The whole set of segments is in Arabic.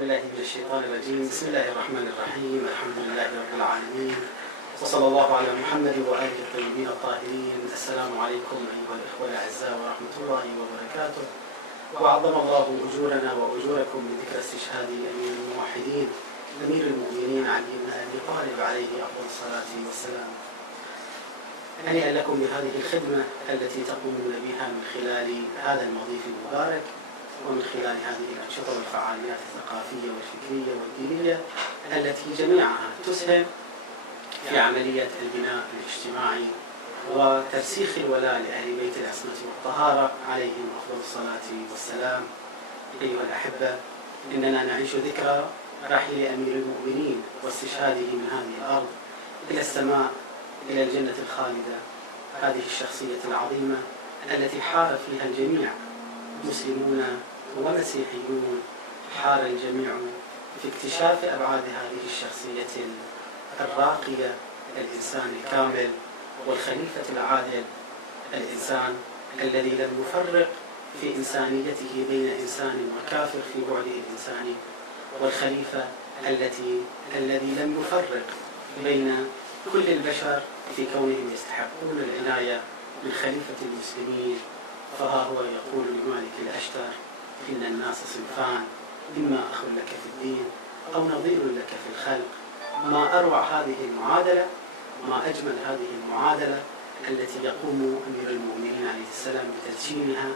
بالله من الشيطان الرجيم. بسم الله الرحمن الرحيم. الحمد لله رب العالمين، وصلى الله على محمد وآله الطيبين الطاهرين. السلام عليكم أيها الإخوة الأعزاء ورحمة الله وبركاته. وعظم الله أجورنا وأجوركم بذكر استشهاد أمير الموحدين أمير المؤمنين علي بن أبي طالب عليه أفضل الصلاة والسلام. هنيئا لكم بهذه الخدمة التي تقومون بها من خلال هذا المضيف المبارك، ومن خلال هذه الأنشطة والفعاليات الثقافية والفكرية والدينية التي جميعها تسهم في عملية البناء الاجتماعي وترسيخ الولاء لأهل بيت العصمة والطهارة عليهم أفضل الصلاة والسلام. أيها الأحبة، إننا نعيش ذكرى رحيل أمير المؤمنين واستشهاده من هذه الأرض إلى السماء، إلى الجنة الخالدة. هذه الشخصية العظيمة التي حار فيها الجميع، مسلمون ومسيحيون، حار الجميع في اكتشاف أبعاد هذه الشخصية الراقية، الإنسان الكامل والخليفة العادل، الإنسان الذي لم يفرق في إنسانيته بين إنسان وكافر في بعده الإنساني، والخليفة الذي لم يفرق بين كل البشر في كونهم يستحقون العناية من خليفة المسلمين. فها هو يقول لمالك الأشتر: إن الناس صنفان، إما أخ لك في الدين أو نظير لك في الخلق. ما أروع هذه المعادلة، ما أجمل هذه المعادلة التي يقوم أمير المؤمنين عليه السلام بتدشينها،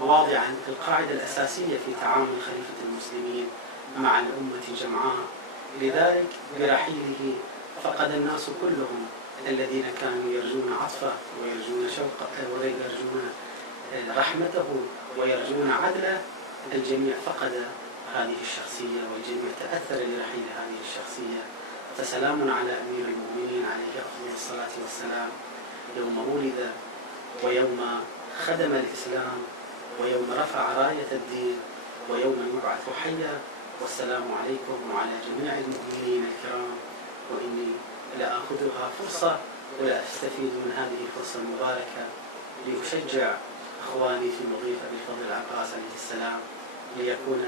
واضعا القاعدة الأساسية في تعامل خليفة المسلمين مع الأمة جمعاء. لذلك برحيله فقد الناس كلهم الذين كانوا يرجون عطفه ويرجون شوقه ويرجون رحمته ويرجون عدله، الجميع فقد هذه الشخصية والجميع تأثر لرحيل هذه الشخصية. فسلام على أمير المؤمنين عليه أفضل الصلاة والسلام، يوم ولد ويوم خدم الإسلام ويوم رفع راية الدين ويوم يبعث حيا. والسلام عليكم وعلى جميع المؤمنين الكرام. وإني لآخذها فرصة ولا-أستفيد من هذه الفرصة المباركة لأشجع أخواني في مضيف أبي الفضل العباس عليه السلام ليكون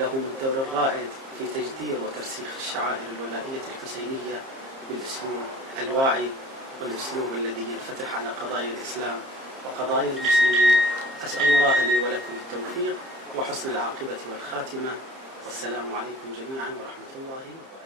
لهم الدور الرائد في تجدير وترسيخ الشعائر الولائية الحسينية بالأسلوب الواعي والأسلوب الذي ينفتح على قضايا الإسلام وقضايا المسلمين. أسأل الله لي ولكم التوفيق وحسن العاقبة والخاتمة. والسلام عليكم جميعا ورحمة الله وبركاته.